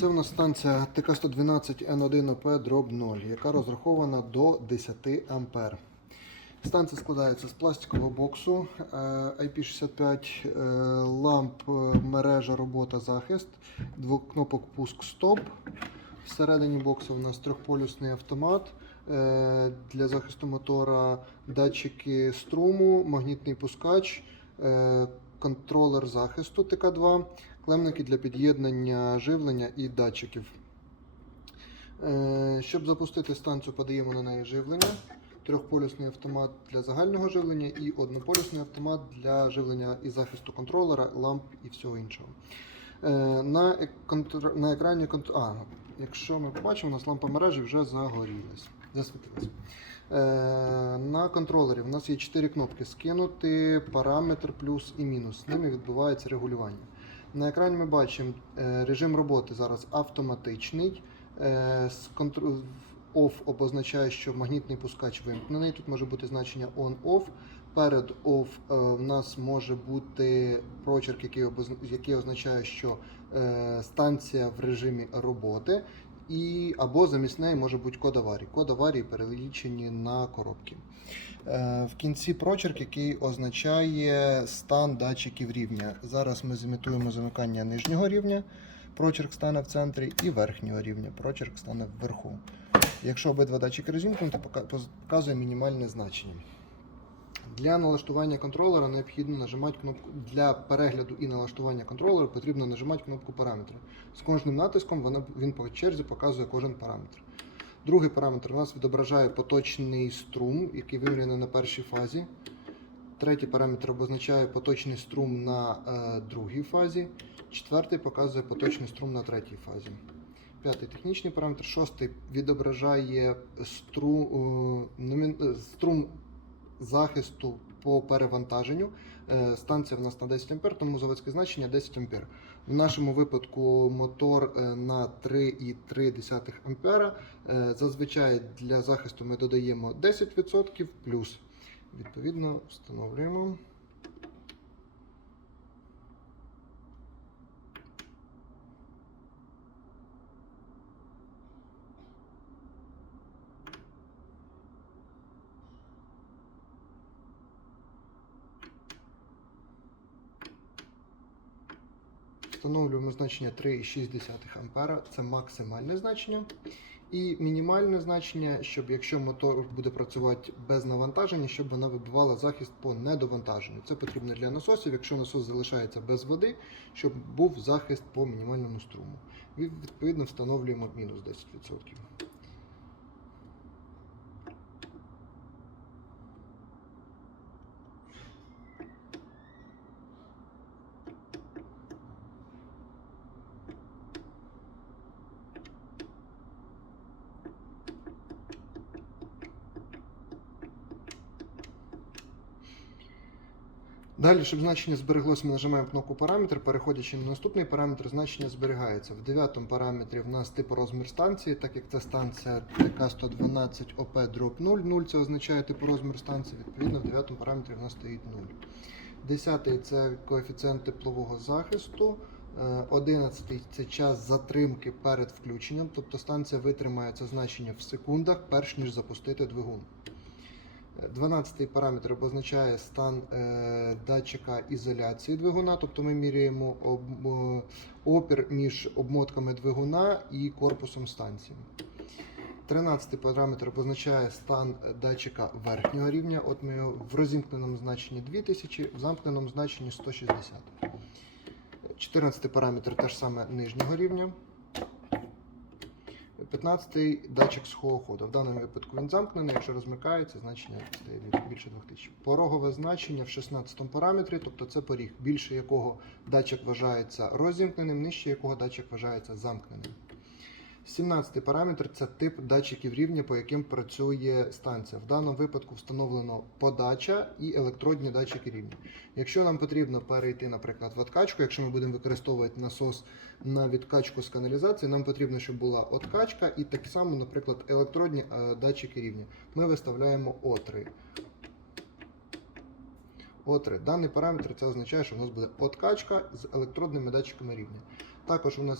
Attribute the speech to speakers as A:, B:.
A: Це у нас станція ТК-112N1ОП дроб 0, яка розрахована до 10 А. Станція складається з пластикового боксу е, IP65, е, ламп, е, мережа, робота, захист, двох кнопок пуск стоп. Всередині боксу у нас трьохполюсний автомат е, для захисту мотора, датчики струму, магнітний пускач, е, контролер захисту ТК2, клемники для під'єднання живлення і датчиків. Е, Щоб запустити станцію, подаємо на неї живлення. Трьохполюсний автомат для загального живлення і однополюсний автомат для живлення і захисту контролера, ламп і всього іншого. Е, На, екрані а, якщо ми побачимо, у нас лампа мережі вже загорілась, засвітилась. Е, На контролері у нас є 4 кнопки скинути, параметр плюс і мінус. З ними відбувається регулювання. На екрані ми бачимо е, режим роботи зараз автоматичний. Е, Off обозначає, що магнітний пускач вимкнений. Тут може бути значення on-off. Перед off в нас може бути прочерк, який, означає, що станція в режимі роботи, і або замість неї може бути код аварії. Код аварії перелічені на коробки. Е, В кінці прочерк, який означає стан датчиків рівня. Зараз ми зімітуємо замикання нижнього рівня. Прочерк стане в центрі і верхнього рівня. Прочерк стане вверху. Якщо обидва датчики розімкнуті, пока- показує мінімальне значення. Для налаштування контролера необхідно нажимати кнопку для перегляду і налаштування контролера потрібно нажимати кнопку параметри. З кожним натиском вона, він по черзі показує кожен параметр. Другий параметр у нас відображає поточний струм, який виміряний на першій фазі. Третій параметр обозначає поточний струм на е, другій фазі. Четвертий показує поточний струм на третій фазі. П'ятий технічний параметр. Шостий відображає стру, е, е, струм захисту по перевантаженню. Е, Станція в нас на 10 А, тому заводське значення 10 А. В нашому випадку мотор е, на 3,3 А. Е, Зазвичай для захисту ми додаємо 10% плюс. Відповідно, встановлюємо. Встановлюємо значення 3,6 А. Це максимальне значення. І мінімальне значення, щоб якщо мотор буде працювати без навантаження, щоб вона вибивала захист по недовантаженню. Це потрібно для насосів, якщо насос залишається без води, щоб був захист по мінімальному струму. Відповідно встановлюємо мінус 10%. Далі, щоб значення збереглося, ми нажимаємо кнопку параметр. Переходячи на наступний параметр, значення зберігається. В дев'ятому параметрі в нас типу розмір станції, так як це станція ТК-112 ОП дроп 0. 0 це означає типу розмір станції. Відповідно, в дев'ятому параметрі в нас стоїть 0. Десятий це коефіцієнт теплового захисту. Е, Одинадцятий це час затримки перед включенням, тобто станція витримає це значення в секундах, перш ніж запустити двигун. 12 параметр обозначає стан е, датчика ізоляції двигуна, тобто ми міряємо опір між обмотками двигуна і корпусом станції. 13 параметр обозначає стан датчика верхнього рівня. От ми в розімкненому значенні 2000, в замкненому значенні 160. 14 параметр теж саме нижнього рівня. 15-й датчик ходу. В даному випадку він замкнений, якщо розмикається, значення стає більше 2000. Порогове значення в 16 параметрі, тобто це поріг, більше якого датчик вважається розімкненим, нижче якого датчик вважається замкненим. 17 параметр це тип датчиків рівня, по яким працює станція. В даному випадку встановлено подача і електродні датчики рівня. Якщо нам потрібно перейти, наприклад, в откачку, якщо ми будемо використовувати насос на відкачку з каналізації, нам потрібно, щоб була откачка і так само, наприклад, електродні е, датчики рівня. Ми виставляємо О3. О3. Даний параметр це означає, що у нас буде откачка з електродними датчиками рівня. Також у нас